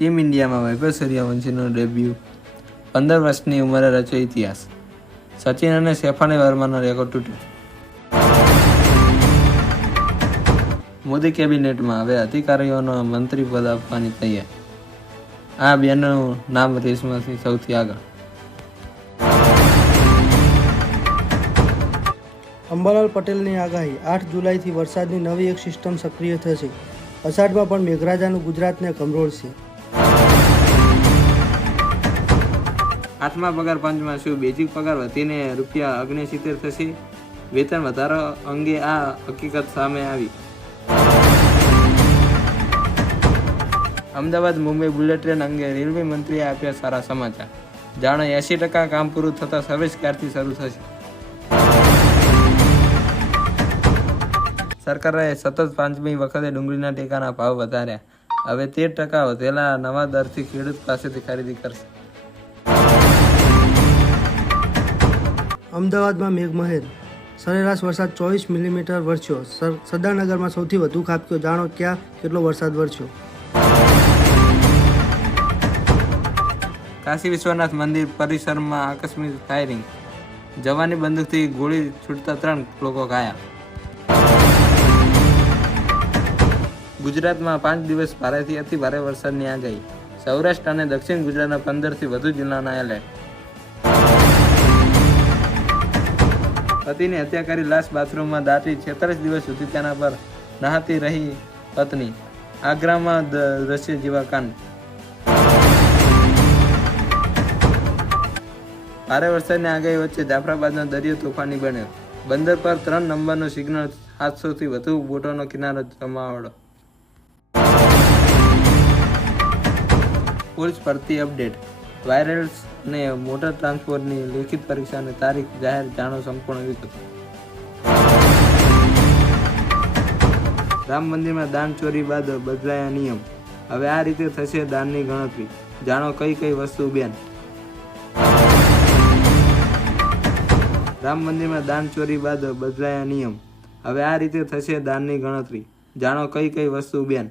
Team ઇન્ડિયામાં વૈભવ સૂર્યવંશીનું debut, 15 વર્ષની ઉંમરે રચ્યો ઇતિહાસ. સચિન અને શેફાલી વર્માનો રેકોર્ડ તૂટ્યો. મોદી કેબિનેટમાં હવે અધિકારીઓનો મંત્રી પદ આપવાની તૈયારી. આ બેનું નામ રેસમાંથી સૌથી આગળ. અંબાલાલ પટેલની આગાહી, 8 જુલાઈથી વરસાદની નવી એક સિસ્ટમ સક્રિય થશે. અષાઢમાં પણ મેઘરાજાનું ગુજરાતને કમરોળશે. 8મા પગાર પંચમાં શું બેઝિક પગાર વધીને ₹69 થશે? વેતન વધારો અંગે આ હકીકત સામે આવી. અમદાવાદ મુંબઈ બુલેટ ટ્રેન અંગે રેલવે મંત્રીએ આપ્યા સારા સમાચાર. જાણો 80% કામ પૂરું થતાં સર્વિસ ક્યારથી શરૂ થશે? સરકારે સતત 5મી વખતે ડુંગળીના ટેકાના ભાવ વધાર્યા. હવે 13% વધેલા નવા દરથી ખેડૂત પાસેથી ખરીદી કરશે. અમદાવાદમાં મેઘમહેર, સરેરાશ વરસાદ 24 મિલીમીટર વરસ્યો. સરદારનગરમાં સૌથી વધુ ખાબક્યો. જાણો ક્યાં કેટલો વરસાદ વરસ્યો. કાશી વિશ્વનાથ મંદિર પરિસરમાં આકસ્મિક ફાયરિંગ, જવાની બંદૂકથી ગોળી છૂટતા 3 લોકો ઘાયલ. ગુજરાતમાં 5 દિવસ ભારેથી અતિ ભારે વરસાદની આગાહી. સૌરાષ્ટ્ર અને દક્ષિણ ગુજરાતના 15થી વધુ જિલ્લાના એલર્ટ. પતિની હત્યા કરી લાશ બાથરૂમમાં દાટી 46 દિવસ સુધી તેના પર નહાતી રહી પત્ની. આગ્રામાં દ્રશ્ય જેવા કાંડ. ભારે વરસાદની આગાહી વચ્ચે જાફરાબાદનો દરિયો તોફાની બન્યો. બંદર પર 3 નંબરનું સિગ્નલ, 700થી વધુ બોટોનો કિનારો જમાવડો. પોલીસ ભરતી અપડેટ, વાયરલ્સ અને મોટર ટ્રાન્સપોર્ટની લેખિત પરીક્ષાની તારીખ જાહેર. જાણો સંપૂર્ણ વિગત. રામ મંદિરમાં દાન ચોરી બાદ બદલાયા નિયમ. હવે આ રીતે થશે દાનની ગણતરી. જાણો કઈ કઈ વસ્તુ બેન. રામ મંદિરમાં દાન ચોરી બાદ બદલાયા નિયમ. હવે આ રીતે થશે દાનની ગણતરી. જાણો કઈ કઈ વસ્તુ બેન.